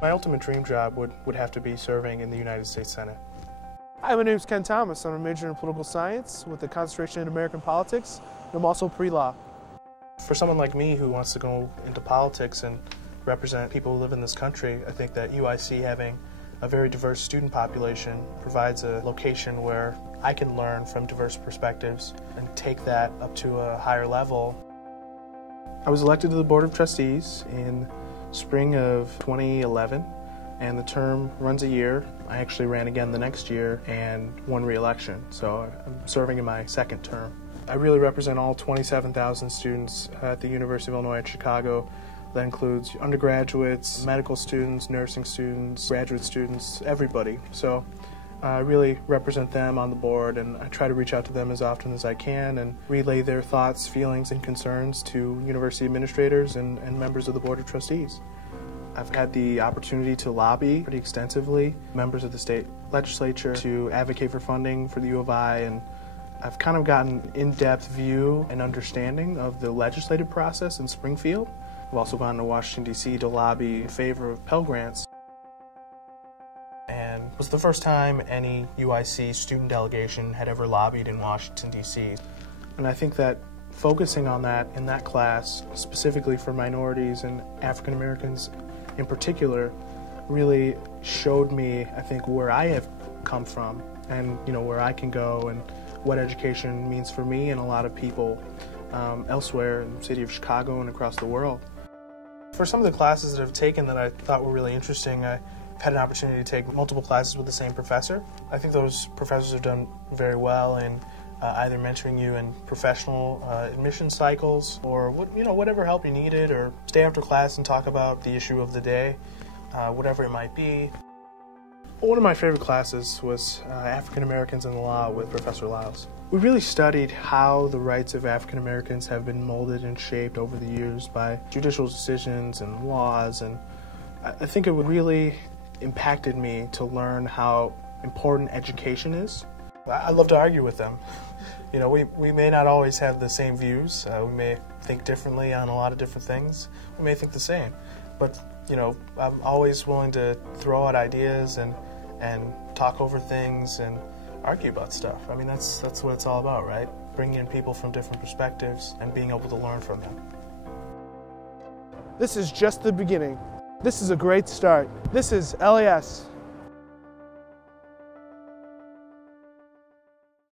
My ultimate dream job would have to be serving in the United States Senate. Hi, my name is Ken Thomas. I'm a major in political science with a concentration in American politics. I'm also pre-law. For someone like me who wants to go into politics and represent people who live in this country, I think that UIC, having a very diverse student population, provides a location where I can learn from diverse perspectives and take that up to a higher level. I was elected to the Board of Trustees in spring of 2011, and the term runs a year. I actually ran again the next year and won re-election, so I'm serving in my second term. I really represent all 27,000 students at the University of Illinois at Chicago. That includes undergraduates, medical students, nursing students, graduate students, everybody. So I really represent them on the board, and I try to reach out to them as often as I can and relay their thoughts, feelings, and concerns to university administrators and members of the Board of Trustees. I've had the opportunity to lobby pretty extensively members of the state legislature to advocate for funding for the U of I, and I've kind of gotten an in-depth view and understanding of the legislative process in Springfield. I've also gone to Washington, D.C. to lobby in favor of Pell Grants. And it was the first time any UIC student delegation had ever lobbied in Washington, D.C. And I think that focusing on that in that class, specifically for minorities and African Americans in particular, really showed me, I think, where I have come from and, where I can go and what education means for me and a lot of people elsewhere in the city of Chicago and across the world. For some of the classes that I've taken that I thought were really interesting, I've had an opportunity to take multiple classes with the same professor. I think those professors have done very well in either mentoring you in professional admission cycles or whatever help you needed, or stay after class and talk about the issue of the day, whatever it might be. One of my favorite classes was African Americans in the Law with Professor Lyles. We really studied how the rights of African Americans have been molded and shaped over the years by judicial decisions and laws, and I think it really impacted me to learn how important education is. I love to argue with them. We may not always have the same views. We may think differently on a lot of different things. We may think the same. But, I'm always willing to throw out ideas and talk over things and argue about stuff. I mean, that's what it's all about, right? Bringing in people from different perspectives and being able to learn from them. This is just the beginning. This is a great start. This is LAS.